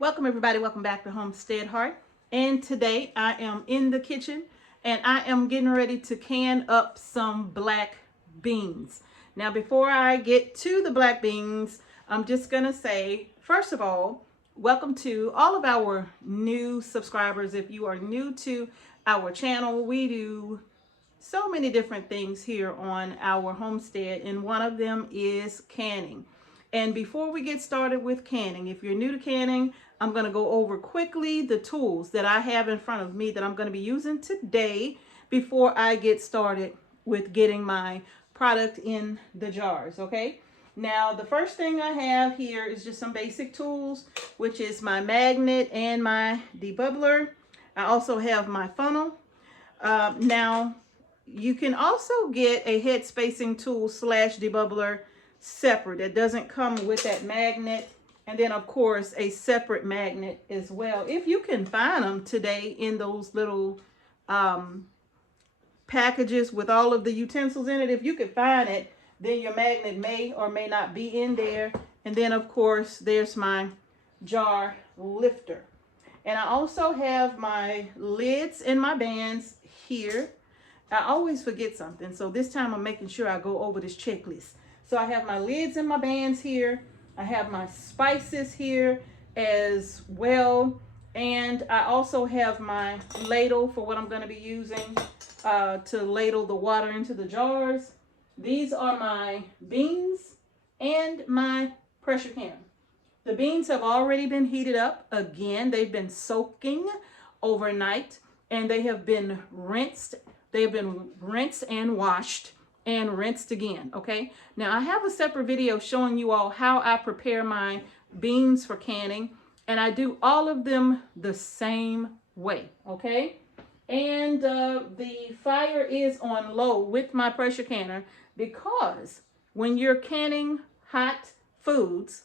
Welcome everybody, welcome back to Homestead Heart. And today I am in the kitchen and I am getting ready to can up some black beans. Now before I get to the black beans, I'm just gonna say, first of all, welcome to all of our new subscribers. If you are new to our channel, we do so many different things here on our homestead, and one of them is canning. And before we get started with canning, if you're new to canning, I'm going to go over quickly the tools that I have in front of me that I'm going to be using today before I get started with getting my product in the jars. Okay, now the first thing I have here is just some basic tools, which is my magnet and my debubbler. I also have my funnel. Now you can also get a head spacing tool slash debubbler separate. It doesn't come with that magnet. And then of course a separate magnet as well, if you can find them today in those little packages with all of the utensils in it. If you could find it, then your magnet may or may not be in there. And then of course there's my jar lifter. And I also have my lids and my bands here. I always forget something, so this time I'm making sure I go over this checklist. So I have my lids and my bands here. I have my spices here as well. And I also have my ladle for what I'm going to be using to ladle the water into the jars. These are my beans and my pressure can. The beans have already been heated up. Again, they've been soaking overnight and they have been rinsed. They've been rinsed and washed and rinsed again. Okay. Now I have a separate video showing you all how I prepare my beans for canning, and I do all of them the same way. Okay. And the fire is on low with my pressure canner, because when you're canning hot foods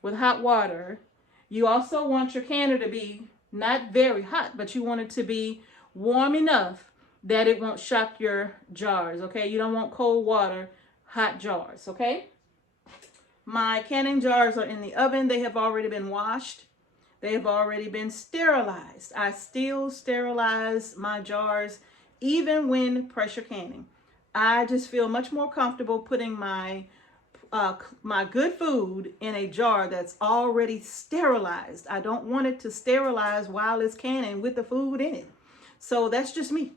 with hot water, you also want your canner to be not very hot, but you want it to be warm enough that it won't shock your jars. Okay, you don't want cold water, hot jars. Okay, my canning jars are in the oven. They have already been washed. They have already been sterilized. I still sterilize my jars even when pressure canning. I just feel much more comfortable putting my good food in a jar that's already sterilized. I don't want it to sterilize while it's canning with the food in it. So that's just me.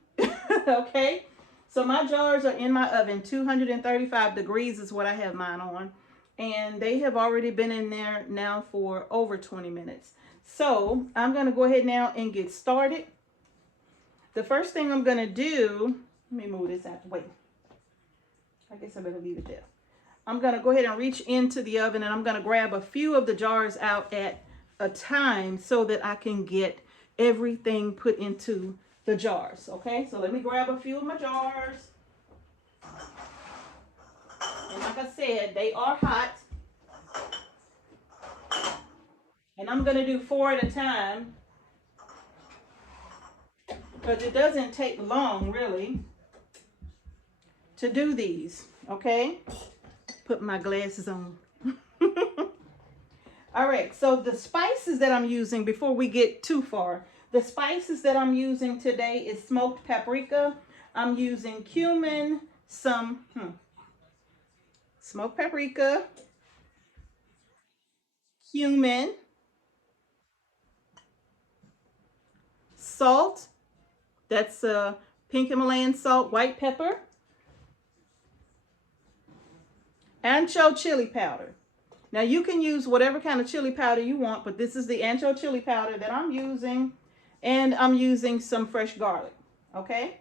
Okay. So my jars are in my oven. 235 degrees is what I have mine on. And they have already been in there now for over 20 minutes. So I'm going to go ahead now and get started. The first thing I'm going to do, let me move this out the way. I guess I better leave it there. I'm going to go ahead and reach into the oven and I'm going to grab a few of the jars out at a time so that I can get everything put into the jars. Okay, so let me grab a few of my jars. And like I said, they are hot. And I'm going to do 4 at a time, because it doesn't take long really to do these. Okay, put my glasses on. All right, so the spices that I'm using, before we get too far, the spices that I'm using today is smoked paprika. I'm using cumin, some smoked paprika, cumin, salt, that's pink Himalayan salt, white pepper, ancho chili powder. Now you can use whatever kind of chili powder you want, but this is the ancho chili powder that I'm using, and I'm using some fresh garlic. Okay.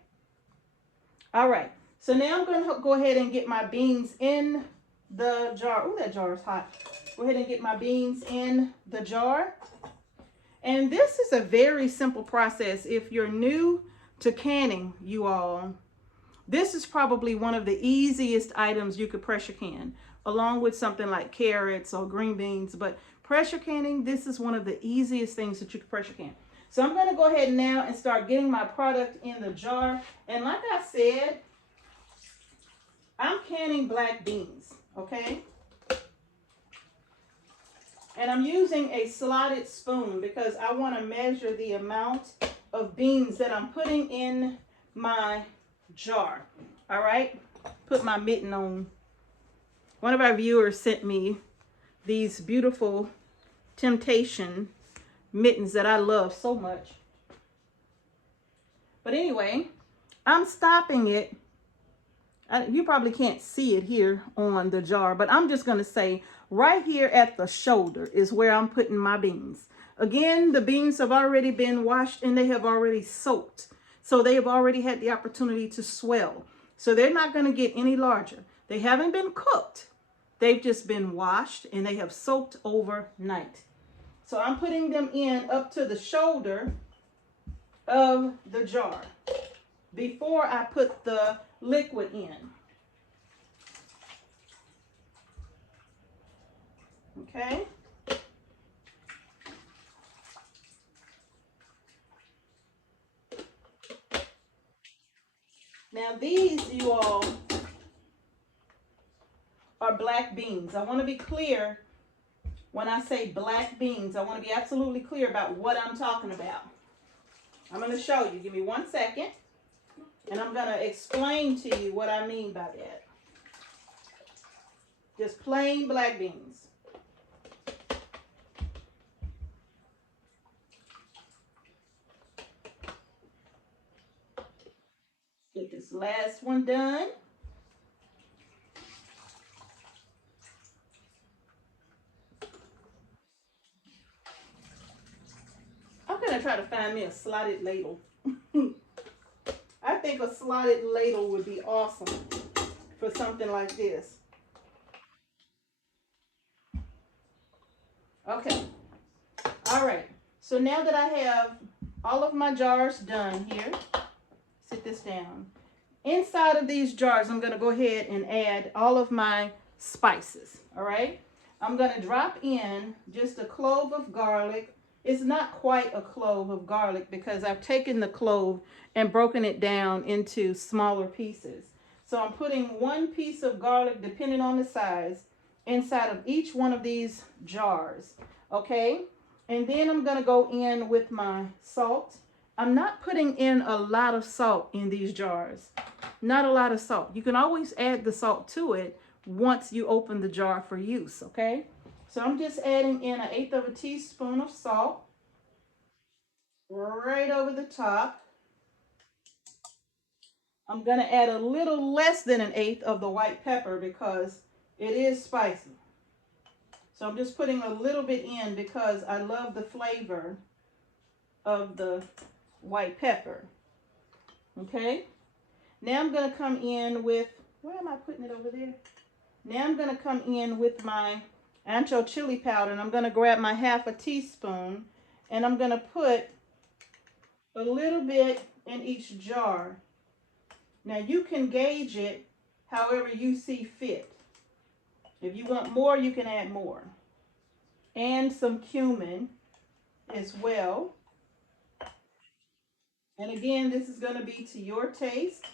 All right. So now I'm going to go ahead and get my beans in the jar. Oh, that jar is hot. Go ahead and get my beans in the jar. And this is a very simple process. If you're new to canning, you all, this is probably one of the easiest items you could pressure can, along with something like carrots or green beans. But pressure canning, this is one of the easiest things that you can pressure can. So I'm going to go ahead now and start getting my product in the jar. And like I said, I'm canning black beans, okay? And I'm using a slotted spoon because I want to measure the amount of beans that I'm putting in my jar. All right, put my mitten on. One of our viewers sent me these beautiful Temptation mittens that I love so much. But anyway, I'm stopping it. You probably can't see it here on the jar, but I'm just going to say right here at the shoulder is where I'm putting my beans. Again, the beans have already been washed and they have already soaked. So they have already had the opportunity to swell. So they're not going to get any larger. They haven't been cooked. They've just been washed and they have soaked overnight. So I'm putting them in up to the shoulder of the jar before I put the liquid in. Okay. Now these, you all, are black beans. I want to be clear when I say black beans. I want to be absolutely clear about what I'm talking about. I'm going to show you. Give me 1 second. And I'm going to explain to you what I mean by that. Just plain black beans. Get this last one done. I'm going to try to find me a slotted ladle. I think a slotted ladle would be awesome for something like this. Okay. All right. So now that I have all of my jars done here, sit this down. Inside of these jars, I'm going to go ahead and add all of my spices. All right. I'm going to drop in just a clove of garlic. It's not quite a clove of garlic because I've taken the clove and broken it down into smaller pieces. So I'm putting 1 piece of garlic, depending on the size, inside of each one of these jars. Okay. And then I'm going to go in with my salt. I'm not putting in a lot of salt in these jars. Not a lot of salt. You can always add the salt to it once you open the jar for use, okay? So I'm just adding in 1/8 of a teaspoon of salt right over the top. I'm going to add a little less than 1/8 of the white pepper because it is spicy. So I'm just putting a little bit in because I love the flavor of the white pepper. Okay? Now I'm going to come in with, where am I putting it over there? Now I'm going to come in with my ancho chili powder, and I'm going to grab my 1/2 teaspoon, and I'm going to put a little bit in each jar. Now you can gauge it however you see fit. If you want more, you can add more. And some cumin as well. And again, this is going to be to your taste.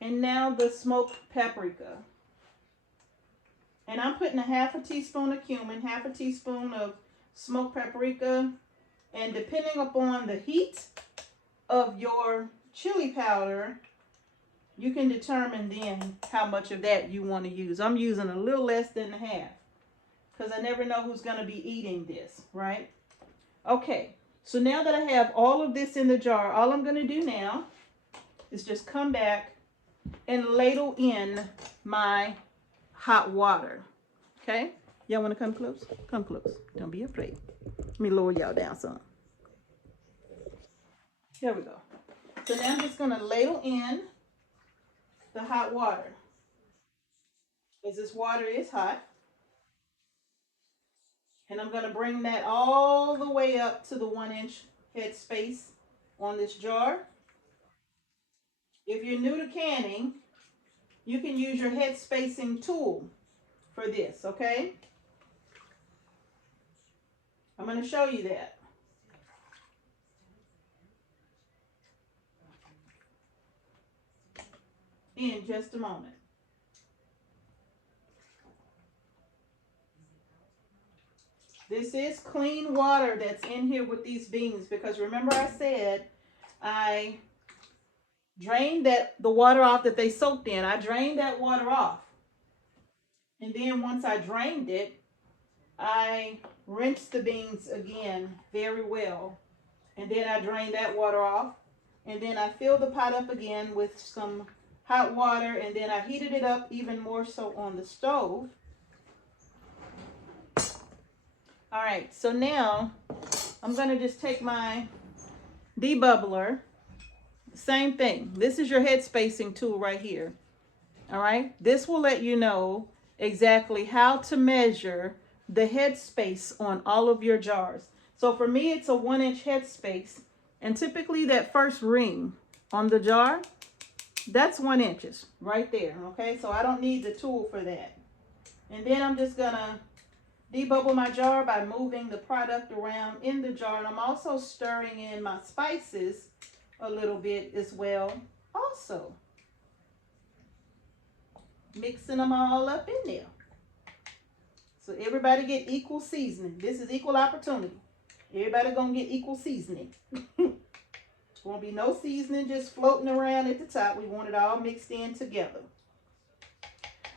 And now the smoked paprika. And I'm putting 1/2 teaspoon of cumin, 1/2 teaspoon of smoked paprika. And depending upon the heat of your chili powder, you can determine then how much of that you want to use. I'm using a little less than 1/2 because I never know who's going to be eating this, right? Okay, so now that I have all of this in the jar, all I'm going to do now is just come back and ladle in my hot water. Okay? Y'all want to come close? Come close. Don't be afraid. Let me lower y'all down some. Here we go. So now I'm just going to ladle in the hot water. As this water is hot. And I'm going to bring that all the way up to the 1-inch head space on this jar. If you're new to canning, you can use your head spacing tool for this, okay? I'm going to show you that. In just a moment. This is clean water that's in here with these beans, because remember I said I drained the water off that they soaked in. I drained that water off. And then once I drained it, I rinsed the beans again very well. And then I drained that water off. And then I filled the pot up again with some hot water, and then I heated it up even more so on the stove. All right, so now I'm going to just take my debubbler. Same thing. This is your head spacing tool right here. All right, this will let you know exactly how to measure the head space on all of your jars. So for me, it's a 1-inch head space, and typically that first ring on the jar, that's 1 inch right there. Okay, so I don't need the tool for that. And then I'm just gonna debubble my jar by moving the product around in the jar, and I'm also stirring in my spices a little bit as well, also mixing them all up in there, so everybody get equal seasoning. This is equal opportunity. Everybody gonna get equal seasoning. Won't be no seasoning just floating around at the top. We want it all mixed in together.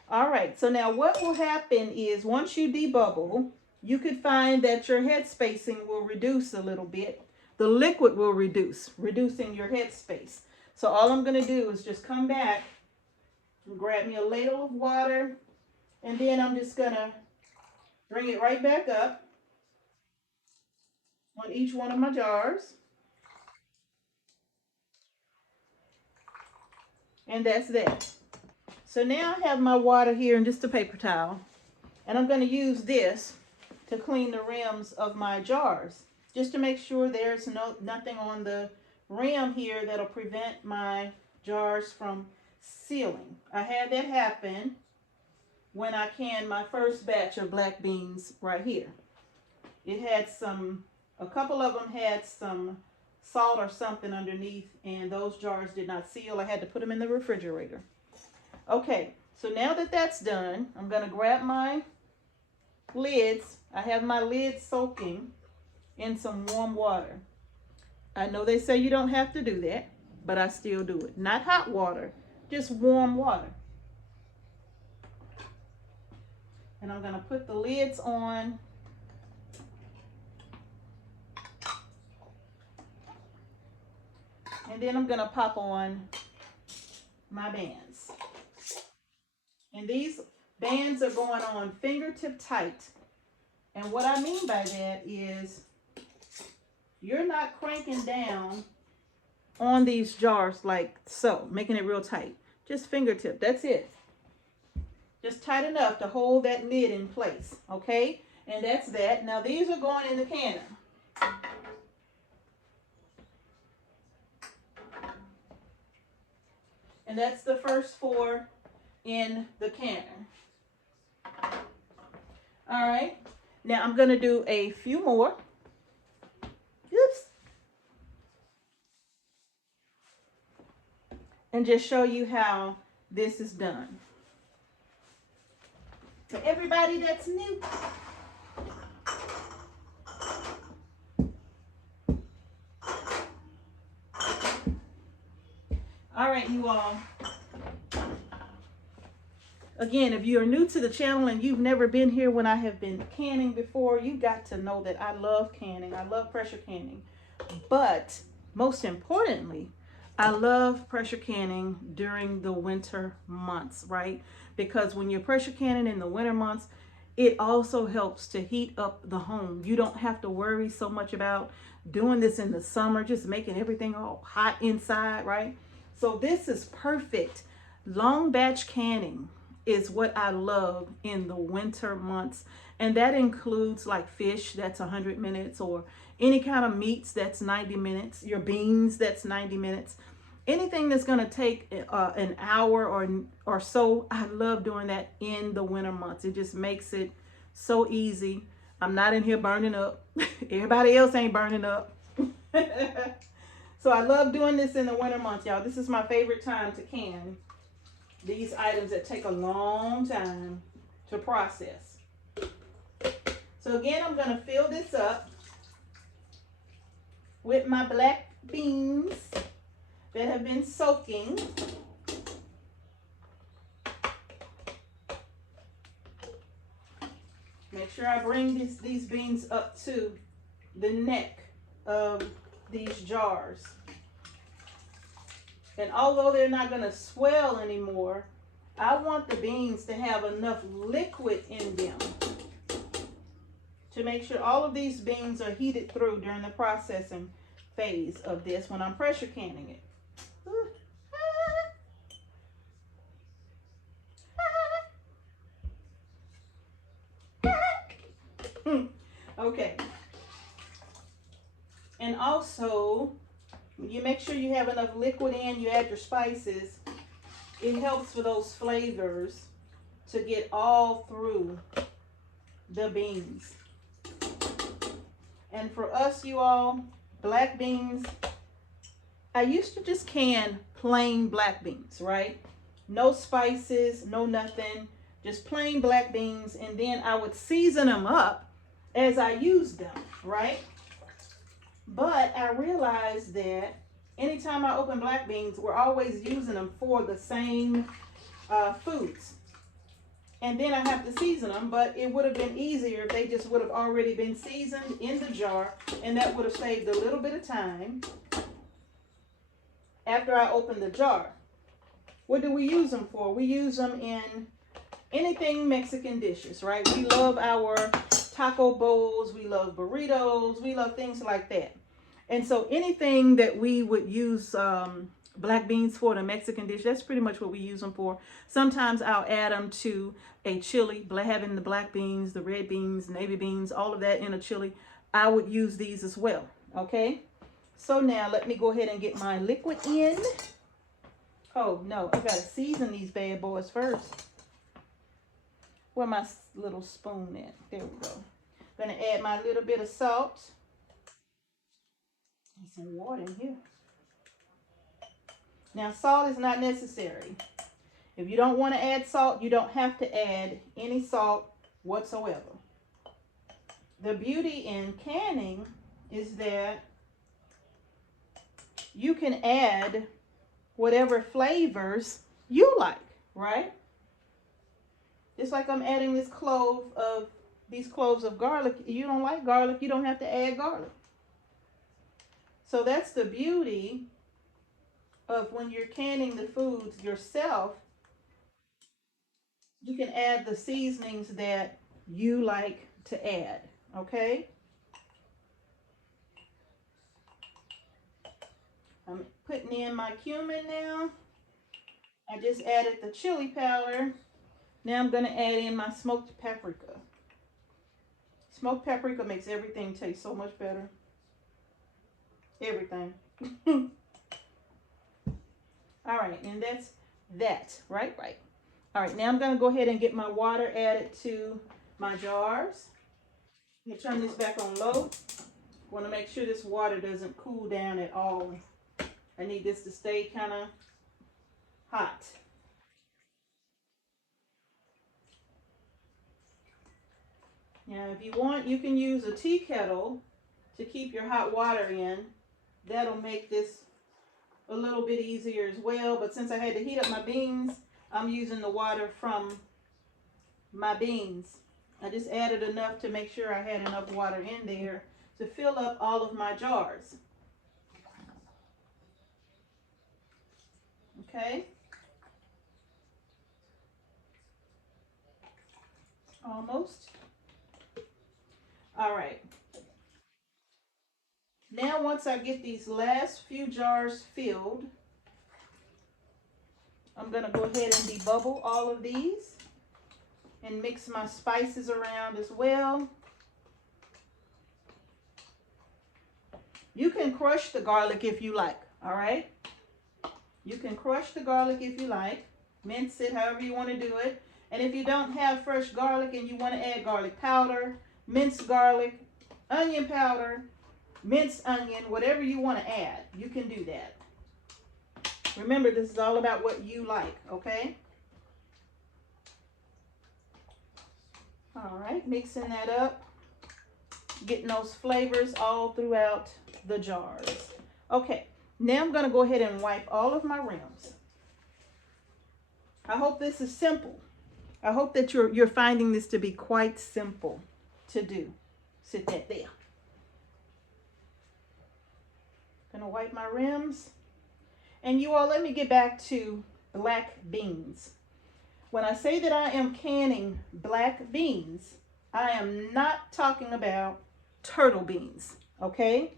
All right, so now what will happen is once you debubble, you could find that your head spacing will reduce a little bit. The liquid will reducing your head space. So all I'm going to do is just come back and grab me a ladle of water, and then I'm just going to bring it right back up on each one of my jars. And that's that. So now I have my water here in just a paper towel, and I'm going to use this to clean the rims of my jars, just to make sure there's nothing on the rim here that'll prevent my jars from sealing. I had that happen when I canned my first batch of black beans right here. It had a couple of them had some salt or something underneath, and those jars did not seal. I had to put them in the refrigerator. Okay, so now that that's done, I'm going to grab my lids. I have my lids soaking in some warm water. I know they say you don't have to do that, but I still do it. Not hot water, just warm water. And I'm going to put the lids on. And then I'm going to pop on my bands. And these bands are going on fingertip tight. And what I mean by that is you're not cranking down on these jars like so, making it real tight. Just fingertip, that's it. Just tight enough to hold that lid in place, okay? And that's that. Now these are going in the canner. And that's the first 4 in the canner. All right, now I'm going to do a few more. Oops. And just show you how this is done. For everybody that's new, all right, you all. Again, if you're new to the channel and you've never been here when I have been canning before, you got to know that I love canning. I love pressure canning. But most importantly, I love pressure canning during the winter months, right? Because when you're pressure canning in the winter months, it also helps to heat up the home. You don't have to worry so much about doing this in the summer, just making everything all hot inside, right? So this is perfect. Long batch canning is what I love in the winter months. And that includes like fish, that's 100 minutes, or any kind of meats, that's 90 minutes. Your beans, that's 90 minutes. Anything that's going to take an hour or so, I love doing that in the winter months. It just makes it so easy. I'm not in here burning up. Everybody else ain't burning up. So I love doing this in the winter months, y'all. This is my favorite time to can these items that take a long time to process. So So again, I'm going to fill this up with my black beans that have been soaking. Make sure I bring these beans up to the neck of these jars. And although they're not going to swell anymore, I want the beans to have enough liquid in them to make sure all of these beans are heated through during the processing phase of this when I'm pressure canning it. Okay. And also, you make sure you have enough liquid in, you add your spices. It helps for those flavors to get all through the beans. And for us, you all, black beans, I used to just can plain black beans, right? No spices, no nothing, just plain black beans. And then I would season them up as I used them, right? But I realized that anytime I open black beans, we're always using them for the same foods. And then I have to season them, but it would have been easier if they just would have already been seasoned in the jar, and that would have saved a little bit of time after I open the jar. What do we use them for? We use them in anything Mexican dishes, right? We love our taco bowls, we love burritos, we love things like that. And so anything that we would use black beans for in a Mexican dish, that's pretty much what we use them for. Sometimes I'll add them to a chili, having the black beans, the red beans, navy beans, all of that in a chili. I would use these as well, okay? So now let me go ahead and get my liquid in. Oh no, I gotta season these bad boys first. Where my little spoon at? There we go. Gonna add my little bit of salt. There's some water in here. Now, salt is not necessary. If you don't want to add salt, you don't have to add any salt whatsoever. The beauty in canning is that you can add whatever flavors you like, right? Just like I'm adding these cloves of garlic. If you don't like garlic, you don't have to add garlic. So that's the beauty of when you're canning the foods yourself. You can add the seasonings that you like to add, okay? I'm putting in my cumin now. I just added the chili powder. Now I'm going to add in my smoked paprika. Smoked paprika makes everything taste so much better. Everything. All right, and that's that, right? Right. All right, now I'm going to go ahead and get my water added to my jars. I'm going to turn this back on low. I want to make sure this water doesn't cool down at all. I need this to stay kind of hot. Now, if you want, you can use a tea kettle to keep your hot water in. That'll make this a little bit easier as well. But since I had to heat up my beans, I'm using the water from my beans. I just added enough to make sure I had enough water in there to fill up all of my jars. Okay. Almost. All right. Now, once I get these last few jars filled, I'm going to go ahead and debubble all of these and mix my spices around as well. You can crush the garlic if you like, all right? You can crush the garlic if you like, mince it however you want to do it. And if you don't have fresh garlic and you want to add garlic powder, minced garlic, onion powder, minced onion, whatever you want to add, you can do that. Remember, this is all about what you like, okay? All right, mixing that up. getting those flavors all throughout the jars. Okay, now I'm going to go ahead and wipe all of my rims. I hope this is simple. I hope that you're finding this to be quite simple to do. Sit that there. Gonna wipe my rims. And you all, let me get back to black beans. When I say that I am canning black beans, I am not talking about turtle beans, okay?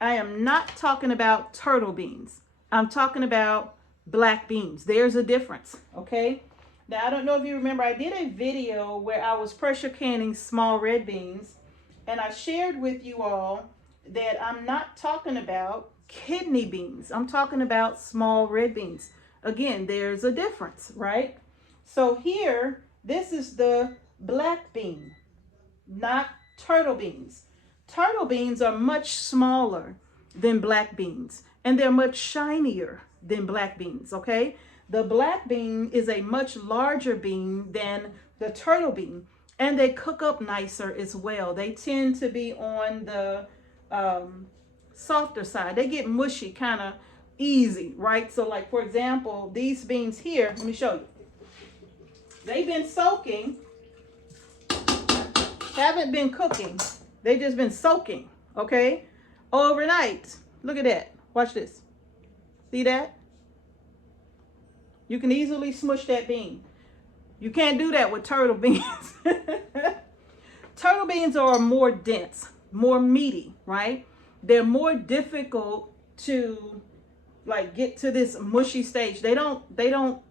I am not talking about turtle beans. I'm talking about black beans. There's a difference, okay? Now, I don't know if you remember, I did a video where I was pressure canning small red beans, and I shared with you all that I'm not talking about kidney beans. I'm talking about small red beans. Again, there's a difference, right? So here, this is the black bean, not turtle beans. Turtle beans are much smaller than black beans, and they're much shinier than black beans, okay? The black bean is a much larger bean than the turtle bean, and they cook up nicer as well. They tend to be on the softer side. They get mushy kind of easy, right? So like, for example, these beans here, let me show you. They've been soaking, haven't been cooking. They've just been soaking, okay? Overnight. Look at that. Watch this. See that? You can easily smush that bean. You can't do that with turtle beans. Turtle beans are more dense, more meaty, right? They're more difficult to like get to this mushy stage. They don't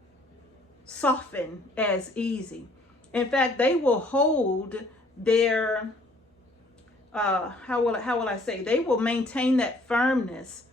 soften as easy. In fact, they will hold their how will I say, they will maintain that firmness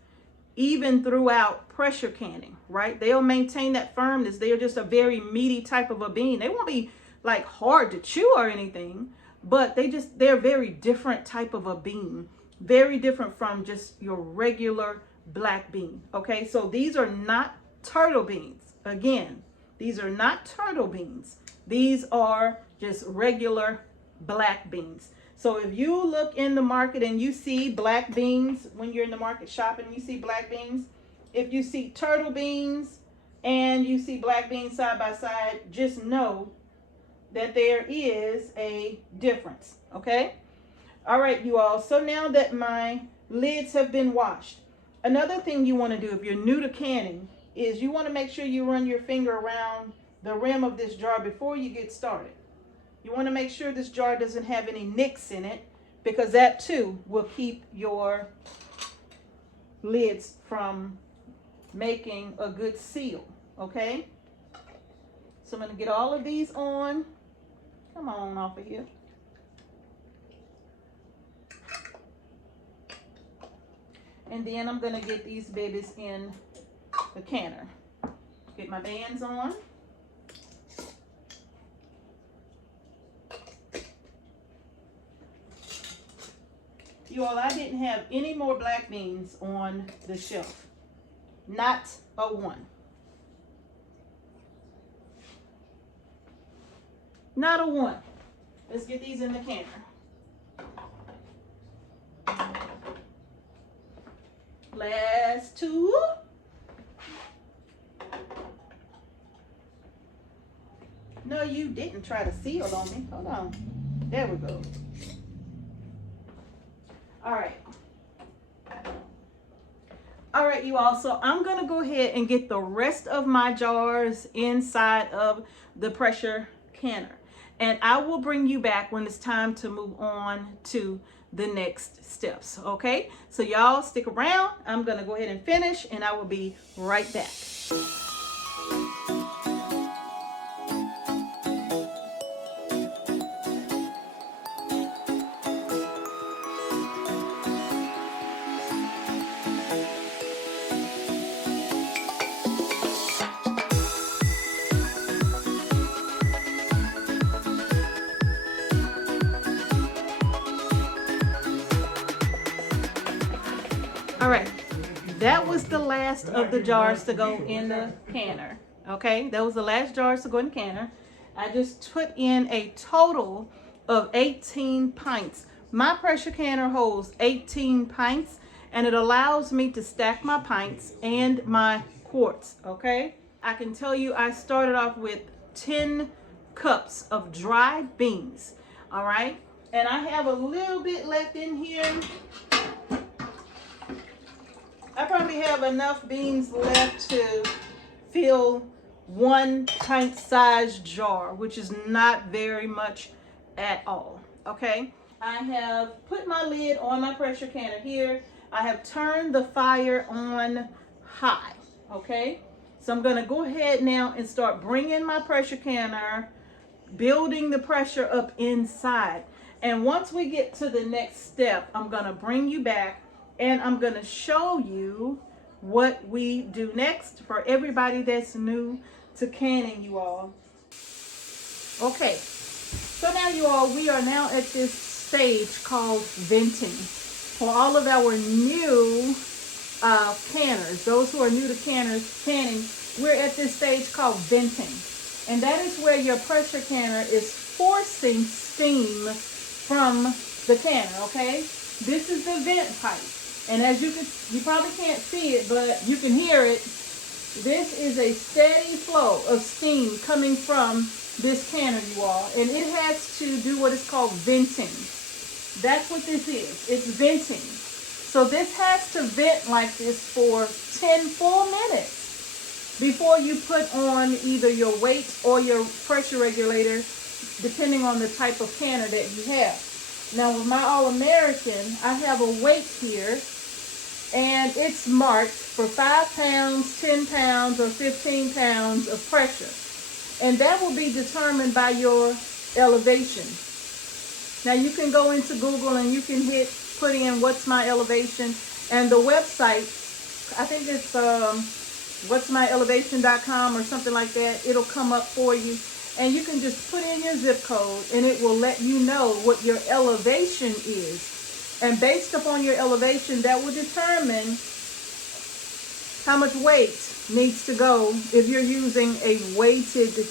even throughout pressure canning, right? They'll maintain that firmness. They are just a very meaty type of a bean. They won't be like hard to chew or anything, but they're very different type of a bean. Very different from just your regular black bean, okay? So these are not turtle beans. Again, these are not turtle beans. These are just regular black beans. So if you look in the market and you see black beans, when you're in the market shopping, you see black beans. If you see turtle beans and you see black beans side by side, just know that there is a difference, okay? All right, you all. So now that my lids have been washed, another thing you want to do if you're new to canning is you want to make sure you run your finger around the rim of this jar before you get started. You want to make sure this jar doesn't have any nicks in it, because that too will keep your lids from making a good seal, okay? So I'm going to get all of these on. Come on off of here. And then I'm going to get these babies in the canner. Get my bands on. You all, I didn't have any more black beans on the shelf. Not a one. Not a one. Let's get these in the canner. Last two. No, you didn't try to seal on me. Hold on. There we go. All right. All right, you all. So I'm going to go ahead and get the rest of my jars inside of the pressure canner. And I will bring you back when it's time to move on to the next steps. Okay, so y'all stick around. I'm going to go ahead and finish, and I will be right back. All right, that was the last of the jars to go in the canner. Okay, that was the last jars to go in the canner. I just put in a total of 18 pints, My pressure canner holds 18 pints, and it allows me to stack my pints and my quarts, okay? I can tell you I started off with 10 cups of dried beans, all right? And I have a little bit left in here. I probably have enough beans left to fill 1 pint size jar, which is not very much at all, okay? I have put my lid on my pressure canner here. I have turned the fire on high, okay? So I'm gonna go ahead now and start bringing my pressure canner, building the pressure up inside. And once we get to the next step, I'm gonna bring you back and I'm gonna show you what we do next for everybody that's new to canning, you all. Okay, so now you all, we are now at this stage called venting. For all of our new canners, those who are new to canning, we're at this stage called venting. And that is where your pressure canner is forcing steam from the canner, okay? This is the vent pipe. And as you probably can't see it, but you can hear it. This is a steady flow of steam coming from this canner, you all. And it has to do what is called venting. That's what this is. It's venting. So this has to vent like this for 10 full minutes before you put on either your weight or your pressure regulator, depending on the type of canner that you have. Now with my All-American, I have a weight here, and it's marked for 5 pounds, 10 pounds, or 15 pounds of pressure. And that will be determined by your elevation. Now you can go into Google and you can put in what's my elevation, and the website, I think it's what'smyelevation.com or something like that. It'll come up for you, and you can just put in your zip code and it will let you know what your elevation is. And based upon your elevation, that will determine how much weight needs to go. If you're using a weighted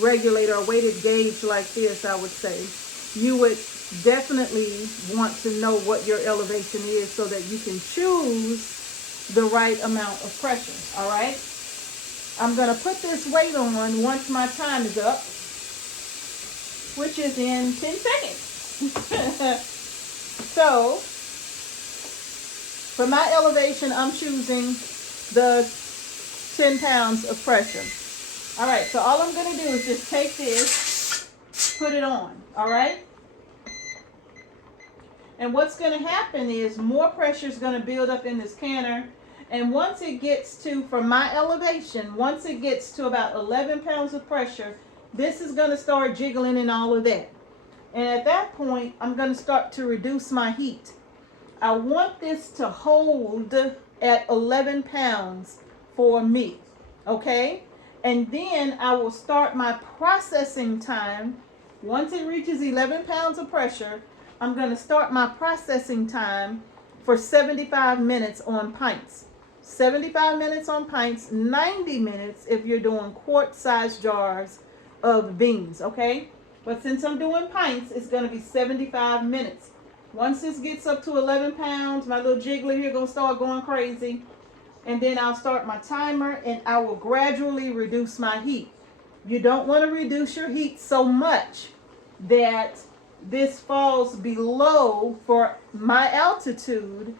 regulator or weighted gauge like this, I would say, you would definitely want to know what your elevation is so that you can choose the right amount of pressure, all right? I'm gonna put this weight on once my time is up, which is in 10 seconds. So, for my elevation, I'm choosing the 10 pounds of pressure. All right, so all I'm gonna do is just take this, put it on, all right? And what's gonna happen is more pressure is gonna build up in this canner. And once it gets to, from my elevation, once it gets to about 11 pounds of pressure, this is gonna start jiggling and all of that. And at that point, I'm gonna start to reduce my heat. I want this to hold at 11 pounds for me, okay? And then I will start my processing time. Once it reaches 11 pounds of pressure, I'm gonna start my processing time for 75 minutes on pints. 75 minutes on pints, 90 minutes if you're doing quart-sized jars of beans, okay? But since I'm doing pints, it's gonna be 75 minutes. Once this gets up to 11 pounds, my little jiggler here gonna start going crazy. And then I'll start my timer and I will gradually reduce my heat. You don't wanna reduce your heat so much that this falls below, for my altitude,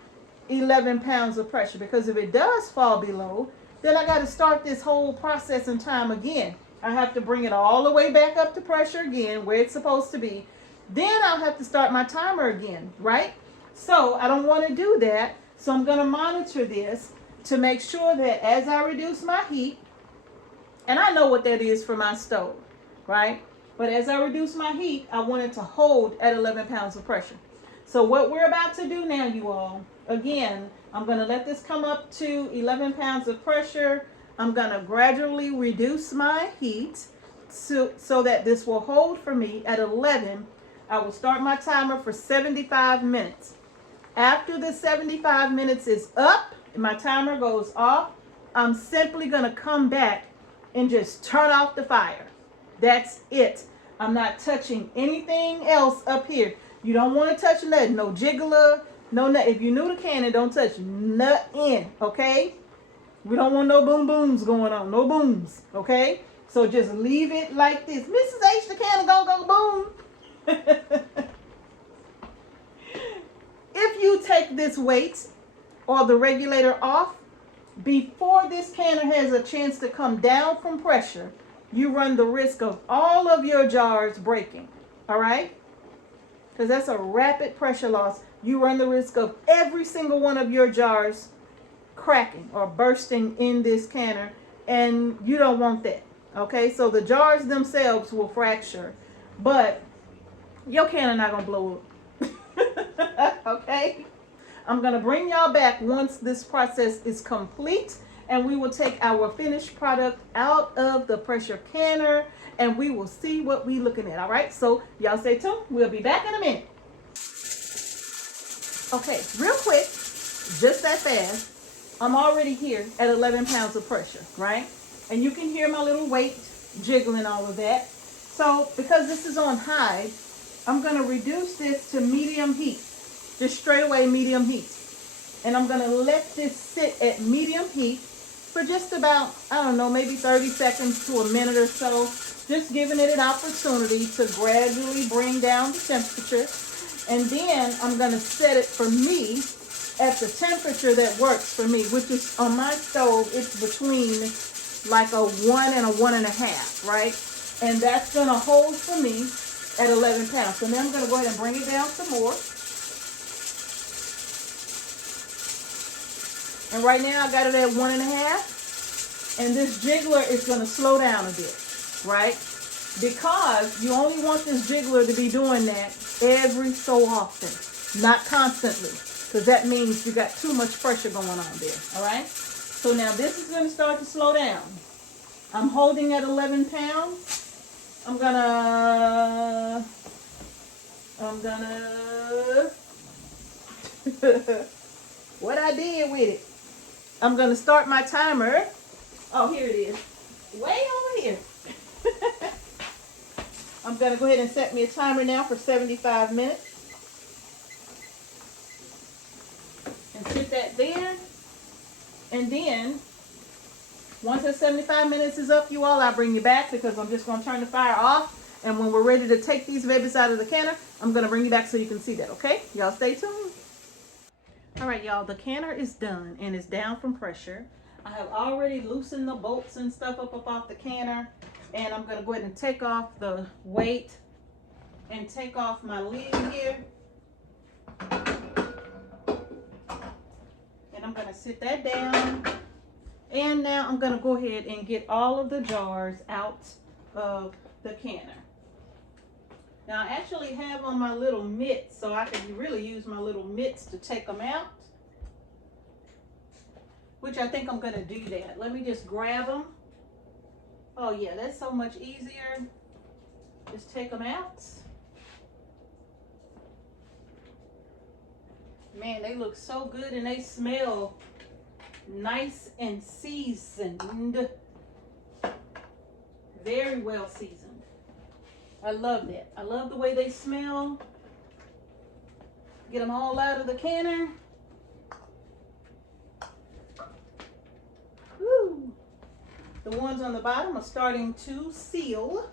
11 pounds of pressure, because if it does fall below, then I got to start this whole processing time again. I have to bring it all the way back up to pressure again where it's supposed to be. Then I'll have to start my timer again, right? So I don't want to do that. So I'm going to monitor this to make sure that as I reduce my heat, and I know what that is for my stove, right? But as I reduce my heat, I want it to hold at 11 pounds of pressure. So what we're about to do now, you all, again, I'm going to let this come up to 11 pounds of pressure. I'm going to gradually reduce my heat so that this will hold for me at 11. I will start my timer for 75 minutes. After the 75 minutes is up and my timer goes off, I'm simply going to come back and just turn off the fire. That's it. I'm not touching anything else up here. You don't want to touch nothing. No jiggler, no nothing. If you're new to canning, don't touch nothing, okay? We don't want no boom booms going on. No booms, okay? So just leave it like this. Mrs. H, the canner go boom. If you take this weight or the regulator off, before this canner has a chance to come down from pressure, you run the risk of all of your jars breaking, all right? Because that's a rapid pressure loss. You run the risk of every single one of your jars cracking or bursting in this canner, and you don't want that, okay? So the jars themselves will fracture, but your canner not gonna blow up, okay? I'm gonna bring y'all back once this process is complete, and we will take our finished product out of the pressure canner, and we will see what we looking at. All right, so y'all stay tuned. We'll be back in a minute. Okay, real quick, just that fast. I'm already here at 11 pounds of pressure, right? And you can hear my little weight jiggling, all of that. So because this is on high, I'm gonna reduce this to medium heat. Just straight away medium heat. And I'm gonna let this sit at medium heat for just about, I don't know, maybe 30 seconds to a minute or so. Just giving it an opportunity to gradually bring down the temperature. And then I'm gonna set it for me at the temperature that works for me, which is on my stove, it's between like a 1 and a 1.5, right? And that's gonna hold for me at 11 pounds. So now I'm gonna go ahead and bring it down some more. And right now I got it at 1.5. And this jiggler is going to slow down a bit, right? Because you only want this jiggler to be doing that every so often, not constantly. Because that means you got too much pressure going on there, all right? So now this is going to start to slow down. I'm holding at 11 pounds. I'm gonna what I did with it. I'm going to start my timer. Oh, here it is. Way over here. I'm going to go ahead and set me a timer now for 75 minutes. And sit that there. And then, once that 75 minutes is up, you all, I'll bring you back because I'm just going to turn the fire off. And when we're ready to take these babies out of the canner, I'm going to bring you back so you can see that, okay? Y'all stay tuned. All right, y'all, the canner is done and it's down from pressure. I have already loosened the bolts and stuff up off the canner, and I'm gonna go ahead and take off the weight and take off my lid here. And I'm gonna sit that down. And now I'm gonna go ahead and get all of the jars out of the canner. Now I actually have on my little mitts, so I can really use my little mitts to take them out. Which I think I'm gonna do that. Let me just grab them. Oh yeah, that's so much easier. Just take them out. Man, they look so good and they smell nice and seasoned. Very well seasoned. I love that. I love the way they smell. Get them all out of the canner. Woo. The ones on the bottom are starting to seal.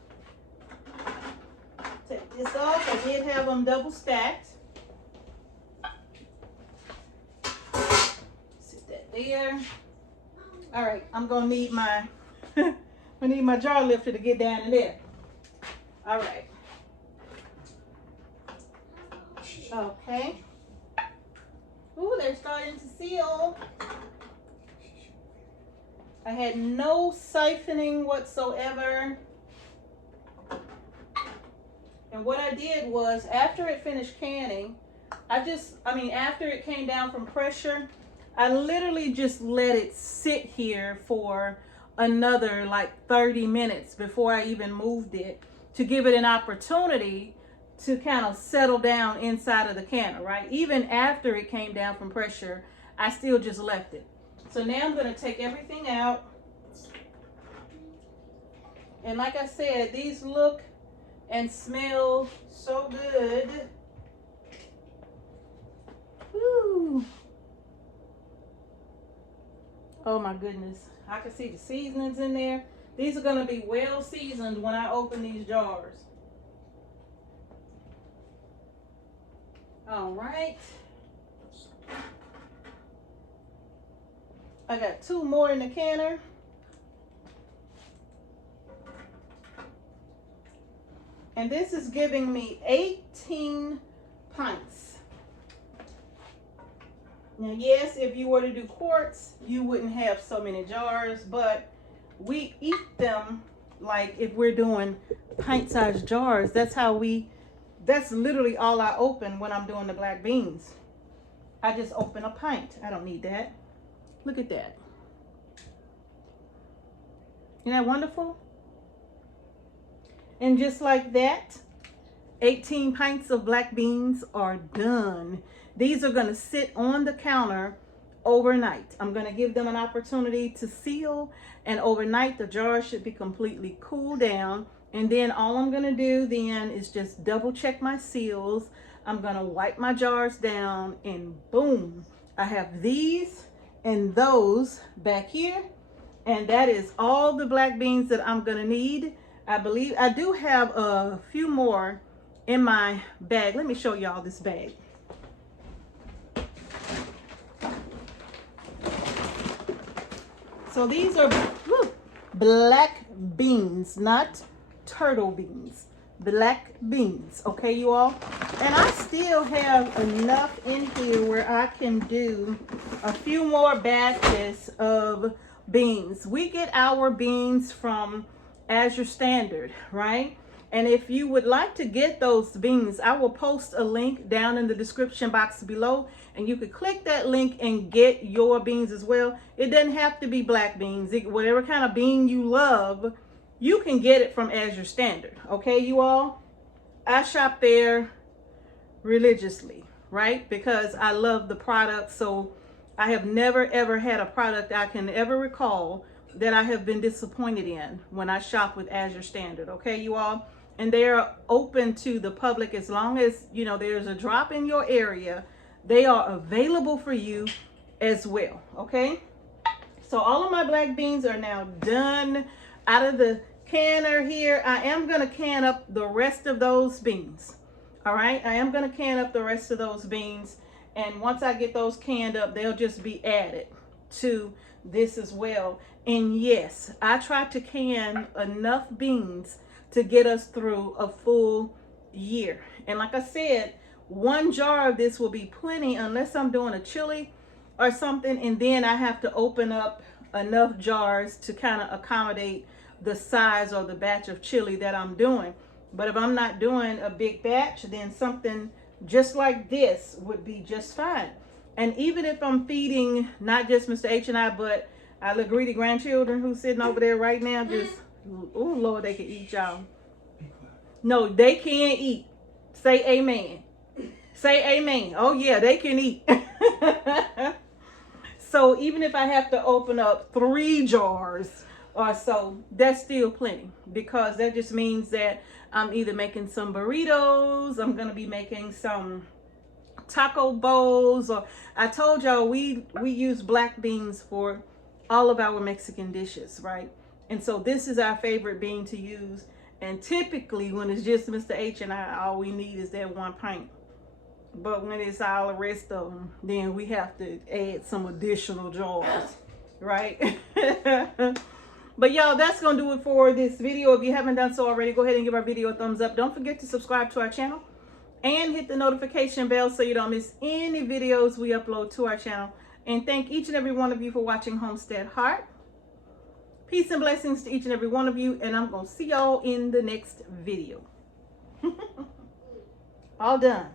Take this off. I did have them double stacked. Sit that there. All right, I'm gonna need my I need my jar lifter to get down in there. All right. Okay. Ooh, they're starting to seal. I had no siphoning whatsoever. And what I did was, after it finished canning, after it came down from pressure, I literally just let it sit here for another like 30 minutes before I even moved it, to give it an opportunity to kind of settle down inside of the canner, right? Even after it came down from pressure, I still just left it. So now I'm going to take everything out. And like I said, these look and smell so good. Oh my goodness. I can see the seasonings in there. These are going to be well seasoned when I open these jars. All right. I got 2 more in the canner. And this is giving me 18 pints. Now, yes, if you were to do quarts, you wouldn't have so many jars, but we eat them like if we're doing pint-sized jars. That's literally all I open when I'm doing the black beans. I just open a pint. I don't need that. Look at that. Isn't that wonderful? And just like that, 18 pints of black beans are done. These are going to sit on the counter overnight. I'm going to give them an opportunity to seal, and overnight the jar should be completely cooled down. And then all I'm going to do then is just double check my seals. I'm going to wipe my jars down, and boom, I have these and those back here. And that is all the black beans that I'm going to need. I believe I do have a few more in my bag. Let me show y'all this bag. So these are black beans, not turtle beans. Black beans, okay, you all? And I still have enough in here where I can do a few more batches of beans. We get our beans from Azure Standard, right? And if you would like to get those beans, I will post a link down in the description box below, and you could click that link and get your beans as well. It doesn't have to be black beans. Whatever kind of bean you love, you can get it from Azure Standard, okay, you all? I shop there religiously, right? Because I love the product. So I have never ever had a product I can ever recall that I have been disappointed in when I shop with Azure Standard, okay, you all? And they're open to the public as long as, you know, there's a drop in your area. They are available for you as well, okay? So all of my black beans are now done out of the canner here. I am going to can up the rest of those beans, all right? I am going to can up the rest of those beans. And once I get those canned up, they'll just be added to this as well. And yes, I try to can enough beans to get us through a full year. And like I said, 1 jar of this will be plenty unless I'm doing a chili or something, and then I have to open up enough jars to kind of accommodate the size or the batch of chili that I'm doing. But if I'm not doing a big batch, then something just like this would be just fine. And even if I'm feeding not just Mr. H and I, but our little greedy grandchildren who's sitting over there right now, just, oh Lord, they can eat, y'all. No, they can't eat. Say amen. Say amen. Oh yeah, they can eat. So even if I have to open up 3 jars or so, that's still plenty, because that just means that I'm either making some burritos, I'm gonna be making some taco bowls, or I told y'all we use black beans for all of our Mexican dishes, right? And so this is our favorite bean to use. And typically when it's just Mr. H and I, all we need is that 1 pint. But when it's all the rest of them, then we have to add some additional jars, right? But y'all, that's gonna do it for this video. If you haven't done so already, go ahead and give our video a thumbs up. Don't forget to subscribe to our channel and hit the notification bell so you don't miss any videos we upload to our channel. And thank each and every one of you for watching Homestead Heart. Peace and blessings to each and every one of you, and I'm gonna see y'all in the next video. All done.